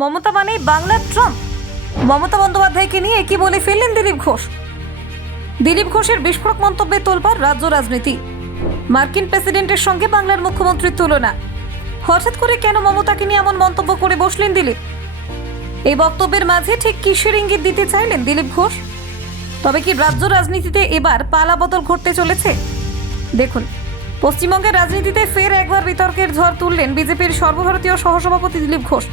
মমতা মানেই বাংলার ট্রাম্প। মমতা বন্দ্যোপাধ্যায়কে নিয়ে কি বলে ফেললেন দিলীপ ঘোষ। দিলীপ ঘোষের বিস্ফোরক মন্তব্যে তোলপাড় রাজ্য রাজনীতি। মার্কিন প্রেসিডেন্টের সঙ্গে বাংলার মুখ্যমন্ত্রীর তুলনা। হঠাৎ করে কেন মমতাকে নিয়ে এমন মন্তব্য করে বসলেন দিলীপ? এই বক্তব্যের মাঝে ঠিক কিসের ইঙ্গিত দিতে চাইলেন দিলীপ ঘোষ? তবে কি রাজ্য রাজনীতিতে এবার পালা বদল ঘটতে চলেছে? দেখুন, পশ্চিমবঙ্গের রাজনীতিতে ফের একবার বিতর্কের ঝড় তুললেন বিজেপির সর্বভারতীয় সহসভাপতি দিলীপ ঘোষ।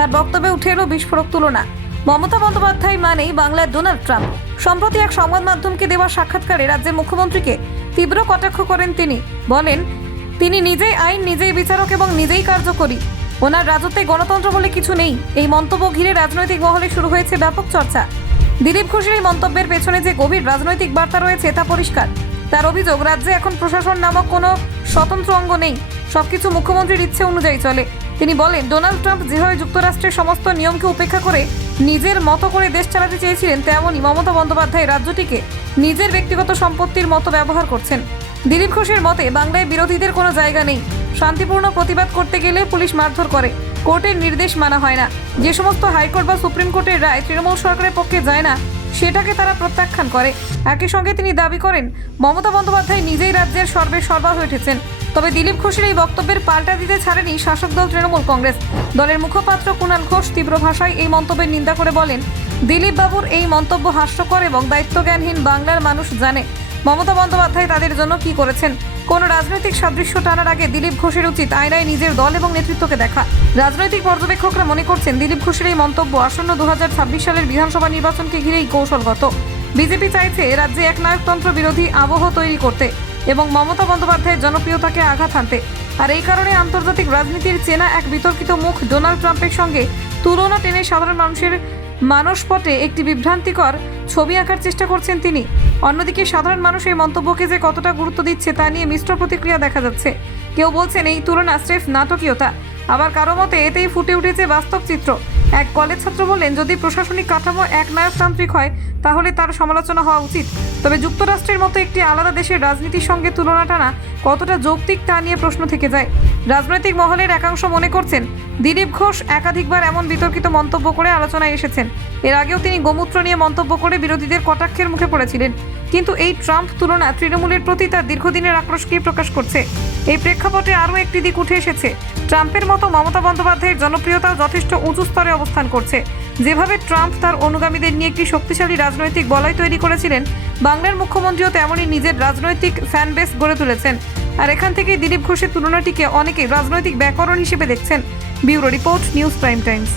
তার বক্তব্যে উঠে এলো বিস্ফোরক তুলনা। মমতা বন্দ্যোপাধ্যায় মানেই বাংলার ডোনাল্ড ট্রাম্প। সম্প্রতি এক সংবাদ মাধ্যমকে দেওয়া সাক্ষাৎকারে রাজ্যের মুখ্যমন্ত্রীকে তীব্র কটাক্ষ করেন তিনি। বলেন, তিনি নিজেই আইন, নিজেই বিচারক এবং নিজেই কার্যকরী। ওনার রাজত্বে গণতন্ত্র বলে কিছু নেই। এই মন্তব্য ঘিরে রাজনৈতিক মহলে শুরু হয়েছে ব্যাপক চর্চা। দিলীপ ঘোষের এই মন্তব্যের পেছনে যে গভীর রাজনৈতিক বার্তা রয়েছে তা পরিষ্কার। তার অভিযোগ, রাজ্যে এখন প্রশাসন নামক কোনো স্বতন্ত্র অঙ্গ নেই। সবকিছু মুখ্যমন্ত্রীর ইচ্ছে অনুযায়ী চলে। তিনি বলেন, ডোনাল্ড ট্রাম্প যেভাবে যুক্তরাষ্ট্রের সমস্ত নিয়মকে উপেক্ষা করে নিজের মতো করে দেশ চালাতে চেয়েছিলেন, তেমনই মমতা বন্দ্যোপাধ্যায় রাজ্যটিকে নিজের ব্যক্তিগত সম্পত্তির মতো ব্যবহার করছেন। দিলীপ ঘোষের মতে, বাংলায় বিরোধীদের কোনো জায়গা নেই। শান্তিপূর্ণ প্রতিবাদ করতে গেলে পুলিশ মারধর করে। কোর্টের নির্দেশ মানা হয় না। যে সমস্ত হাইকোর্ট বা সুপ্রিম কোর্টের রায় তৃণমূল সরকারের পক্ষে যায় না, সেটাকে তারা প্রত্যাখ্যান করে। একই সঙ্গে তিনি দাবি করেন, মমতা বন্দ্যোপাধ্যায় নিজেই রাজ্যের সর্বে সর্বা হয়ে উঠেছেন। তবে দিলীপ ঘোষের এই বক্তব্যের পাল্টা দিতে ছাড়েনি শাসক দল তৃণমূল কংগ্রেস। দলের মুখপাত্র কুণাল ঘোষ তীব্র ভাষায় এই মন্তব্যের নিন্দা করে বলেন, দিলীপ বাবুর এই মন্তব্য হাস্যকর এবং দায়িত্বজ্ঞানহীন বাংলার মানুষ জানে। মমতা বন্দ্যোপাধ্যায় তাদের জন্য কি করেছেন? কোন রাজনৈতিক সাদৃশ্য টানার আগে দিলীপ ঘোষের উচিত আয়নায় নিজের দল এবং নেতৃত্বকে দেখা। রাজনৈতিক পর্যবেক্ষকরা মনে করছেন, দিলীপ ঘোষের এই মন্তব্য আসন্ন দু হাজার ছাব্বিশ সালের বিধানসভা নির্বাচনকে ঘিরেই কৌশলগত। বিজেপি চাইছে রাজ্যে একনায়কতন্ত্র বিরোধী আবহ তৈরি করতে। এবং মমতা বন্দ্যোপাধ্যায়ের জনপ্রিয়তাকে আঘাত হানতে। আর এই কারণে আন্তর্জাতিক রাজনীতির চেনা এক বিতর্কিত মুখ ডোনাল্ড ট্রাম্পের সঙ্গে। তুলনা টেনে সাধারণ মানুষের মানসপটে একটি বিভ্রান্তিকর ছবি আঁকার চেষ্টা করছেন তিনি। অন্যদিকে সাধারণ মানুষ এই মন্তব্যকে যে কতটা গুরুত্ব দিচ্ছে তা নিয়ে মিশ্র প্রতিক্রিয়া দেখা যাচ্ছে। কেউ বলছেন এই তুলনা স্রেফ নাটকীয়তা। আবার কারও মতে এতেই ফুটে উঠেছে বাস্তব চিত্র। এক কলেজ ছাত্র বললেন, যদি প্রশাসনিক কাঠামো এক নায়কতান্ত্রিক হয়, তাহলে তার সমালোচনা হওয়া উচিত। তবে যুক্তরাষ্ট্রের মতো একটি আলাদা দেশের রাজনীতির সঙ্গে তুলনা টানা কতটা যৌক্তিক তা নিয়ে প্রশ্ন থেকে যায়। রাজনৈতিক মহলের একাংশ মনে করছেন, দিলীপ ঘোষ একাধিকবার এমন বিতর্কিত মন্তব্য করে আলোচনায় এসেছেন। এর আগেও তিনি গোমূত্র নিয়ে মন্তব্য করে বিরোধীদের কটাক্ষের মুখে পড়েছিলেন। কিন্তু এই ট্রাম্প তুলনা তৃণমূলের প্রতি তার দীর্ঘদিনের আক্রোশকেই প্রকাশ করছে? এই প্রেক্ষাপটে আরও একটি দিক উঠে এসেছে। ট্রাম্পের মতো মমতা বন্দ্যোপাধ্যায়ের জনপ্রিয়তাও যথেষ্ট উঁচু স্তরে অবস্থান করছে। যেভাবে ট্রাম্প তার অনুগামীদের নিয়ে একটি শক্তিশালী রাজনৈতিক বলয় তৈরি করেছিলেন, বাংলার মুখ্যমন্ত্রীও তেমনই নিজের রাজনৈতিক ফ্যান বেস গড়ে তুলেছেন। আর এখান থেকে দিলীপ ঘোষের তুলনাটিকে অনেকে রাজনৈতিক ব্যাকরণ হিসেবে দেখছেন। Bureau report, news prime times.